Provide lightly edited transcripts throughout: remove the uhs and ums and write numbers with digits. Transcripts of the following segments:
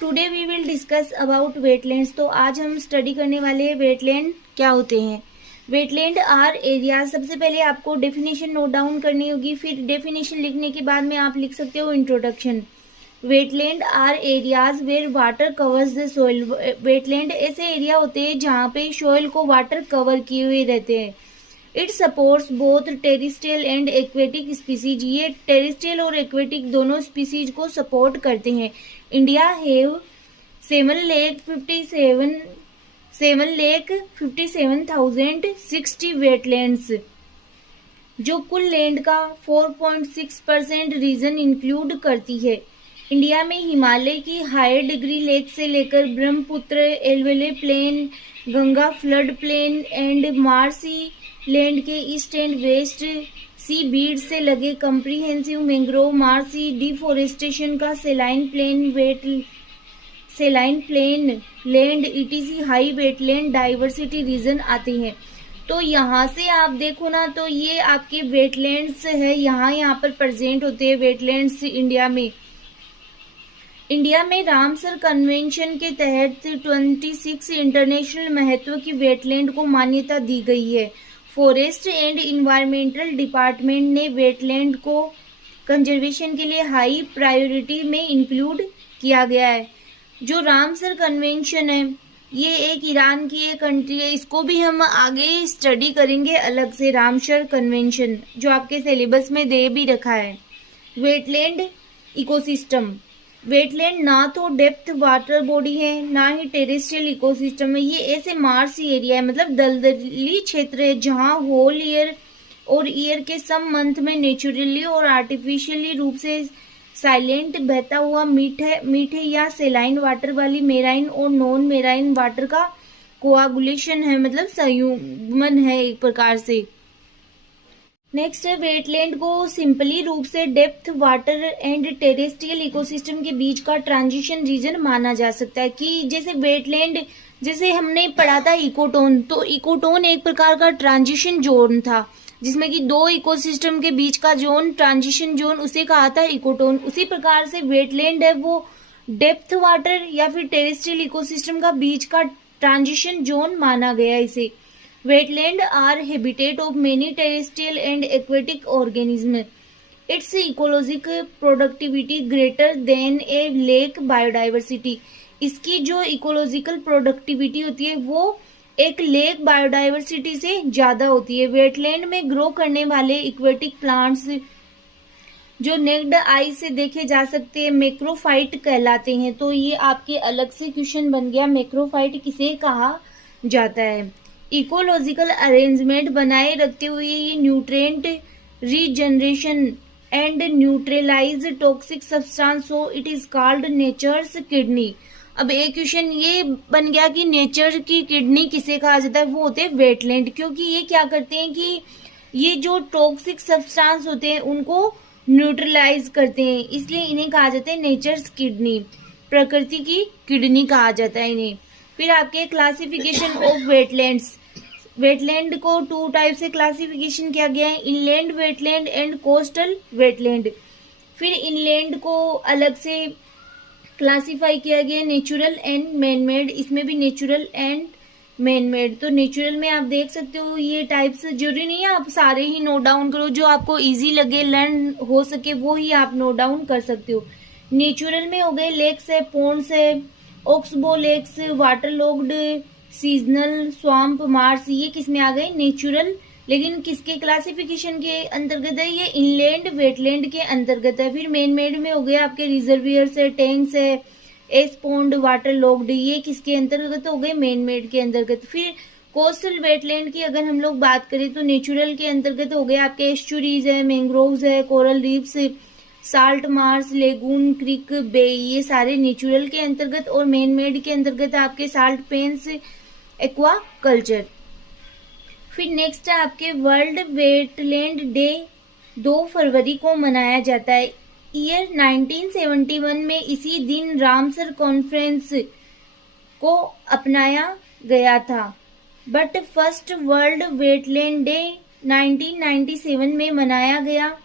Today we will discuss about wetlands. तो आज हम स्टडी करने वाले हैं वेटलैंड क्या होते हैं। Wetland are area. सबसे पहले आपको डेफिनेशन नोट डाउन करनी होगी, फिर डेफिनेशन लिखने के बाद में आप लिख सकते हो introduction. Wetland are areas where water covers the soil. Wetland ऐसे एरिया होते हैं जहाँ पे सोइल को वाटर कवर किए हुए रहते हैं। It supports both terrestrial and aquatic species. ये टेरिस्ट्रियल और एक्वेटिक दोनों स्पीसीज को सपोर्ट करते हैं। इंडिया हैव 7,57,060 वेटलैंड्स, जो कुल लैंड का 4.6% रीजन इंक्लूड करती है। इंडिया में हिमालय की हायर डिग्री लेक से लेकर Brahmaputra, alluvial plain, Ganga flood plain and marshy land के east and west sea bed से लगे कम्प्रीहेंसिव मैंग्रोव, मार्सी डिफोरेस्टेशन का saline plain land ETC high wetland diversity region आते हैं। तो यहाँ से आप देखो ना, तो ये आपके वेटलैंड्स है, यहाँ पर प्रेजेंट होते हैं वेटलैंड्स इंडिया में रामसर कन्वेंशन के तहत 26 इंटरनेशनल महत्व की वेटलैंड को मान्यता दी गई है। फॉरेस्ट एंड इन्वायरमेंटल डिपार्टमेंट ने वेटलैंड को कंजर्वेशन के लिए हाई प्रायोरिटी में इंक्लूड किया गया है। जो रामसर कन्वेंशन है, ये एक ईरान की एक कंट्री है, इसको भी हम आगे स्टडी करेंगे अलग से। रामसर कन्वेंशन जो आपके सिलेबस में दे भी रखा है। Wetland ecosystem. वेटलैंड ना तो डेप्थ वाटर बॉडी है, ना ही टेरेस्ट्रियल इकोसिस्टम है। ये ऐसे मार्सी एरिया है, मतलब दलदली क्षेत्र है, जहाँ होल ईयर और ईयर के सम मंथ में नेचुरली और आर्टिफिशियली रूप से साइलेंट बहता हुआ मीठे या सेलाइन वाटर वाली मेराइन और नॉन मेराइन वाटर का कोआगुलेशन है, मतलब संयुग्मन है एक प्रकार से। नेक्स्ट है वेटलैंड को सिंपली रूप से depth water and terrestrial ecosystem के बीच का ट्रांजिशन रीजन माना जा सकता है। कि जैसे वेटलैंड, जैसे हमने पढ़ा था इकोटोन, तो इकोटोन एक प्रकार का ट्रांजिशन जोन था, जिसमें कि दो इकोसिस्टम के बीच का जोन, ट्रांजिशन जोन, उसे कहा था इकोटोन। उसी प्रकार से वेटलैंड है वो डेप्थ वाटर या फिर टेरेस्ट्रियल इकोसिस्टम का बीच का ट्रांजिशन जोन माना गया इसे। Wetland are habitat of many terrestrial and aquatic organisms. Its ecological productivity greater than a lake biodiversity. इसकी जो इकोलॉजिकल प्रोडक्टिविटी होती है वो एक लेक बायोडाइवर्सिटी से ज्यादा होती है। वेटलैंड में ग्रो करने वाले इक्वेटिक प्लांट्स जो नेक्ड आई से देखे जा सकते हैं मैक्रोफाइट कहलाते हैं। तो ये आपके अलग से क्वेश्चन बन गया, मैक्रोफाइट किसे कहा जाता है। इकोलॉजिकल अरेंजमेंट बनाए रखते हुए ये nutrient regeneration and neutralise toxic substance, so it is called nature's kidney. अब एक क्वेश्चन ये बन गया कि नेचर की किडनी किसे कहा जाता है, वो होते हैं वेटलैंड, क्योंकि ये क्या करते हैं कि ये जो टॉक्सिक सब्सटेंस होते हैं उनको न्यूट्रलाइज करते हैं, इसलिए इन्हें कहा जाता है नेचर्स किडनी, प्रकृति की किडनी कहा जाता है इन्हें। फिर आपके क्लासिफिकेशन ऑफ वेटलैंड्स। वेटलैंड को टू टाइप से क्लासिफिकेशन किया गया है, inland wetland and coastal wetland. फिर इनलैंड को अलग से क्लासिफाई किया गया है नेचुरल एंड मैनमेड, इसमें भी नेचुरल एंड मैनमेड। तो नेचुरल में आप देख सकते हो ये टाइप्स, जरूरी नहीं है आप सारे ही नोट डाउन करो, जो आपको इजी लगे लर्न हो सके वो ही आप नोट डाउन कर सकते हो। नेचुरल में हो गए लेक्स है, पोन्ड्स है, oxbow lakes, waterlogged, seasonal, swamp, marsh, ये किस में आ गए नेचुरल। लेकिन किसके क्लासिफिकेशन के अंतर्गत है, ये इनलैंड वेटलैंड के अंतर्गत है। फिर मेन मेड में हो गए आपके रिजर्वियर्स है, टैंक्स है, एस पॉन्ड, वाटर लॉग्ड, ये किसके अंतर्गत हो गए मेन मेड के अंतर्गत। फिर कोस्टल वेटलैंड की अगर हम लोग बात करें तो नेचुरल के अंतर्गत हो गए आपके एस्चुरीज है, मैंग्रोव्स है, coral reefs, salt marsh, lagoon, creek, bay, ये सारे नेचुरल के अंतर्गत। और मैन मेड के अंतर्गत आपके साल्ट पेन्स, एक्वा कल्चर। फिर नेक्स्ट है आपके वर्ल्ड वेटलैंड डे 2 फरवरी को मनाया जाता है। ईयर 1971 में इसी दिन रामसर कॉन्फ्रेंस को अपनाया गया था, but first world wetland day 1997 में मनाया गया।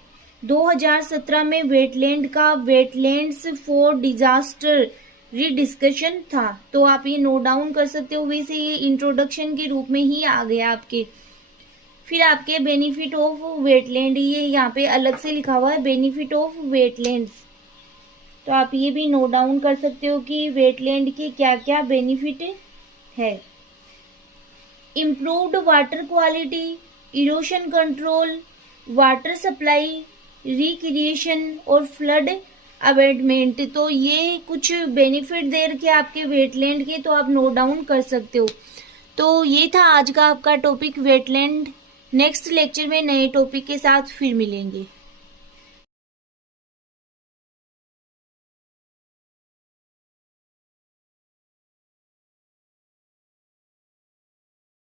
2017 में वेटलैंड का वेटलैंड्स फॉर डिजास्टर डिस्कशन था। तो आप ये नोट डाउन कर सकते हो। वैसे ये इंट्रोडक्शन के रूप में ही आ गया आपके। फिर आपके बेनिफिट ऑफ वेटलैंड, ये यहाँ पे अलग से लिखा हुआ है, बेनिफिट ऑफ वेटलैंड्स। तो आप ये भी नोट डाउन कर सकते हो कि वेटलैंड के क्या क्या बेनिफिट है। Improved water quality, erosion control, water supply, recreation और फ्लड अवेटमेंट। तो ये कुछ बेनिफिट दे रखे आपके वेटलैंड के, तो आप नोट डाउन कर सकते हो। तो ये था आज का आपका टॉपिक वेटलैंड। नेक्स्ट लेक्चर में नए टॉपिक के साथ फिर मिलेंगे।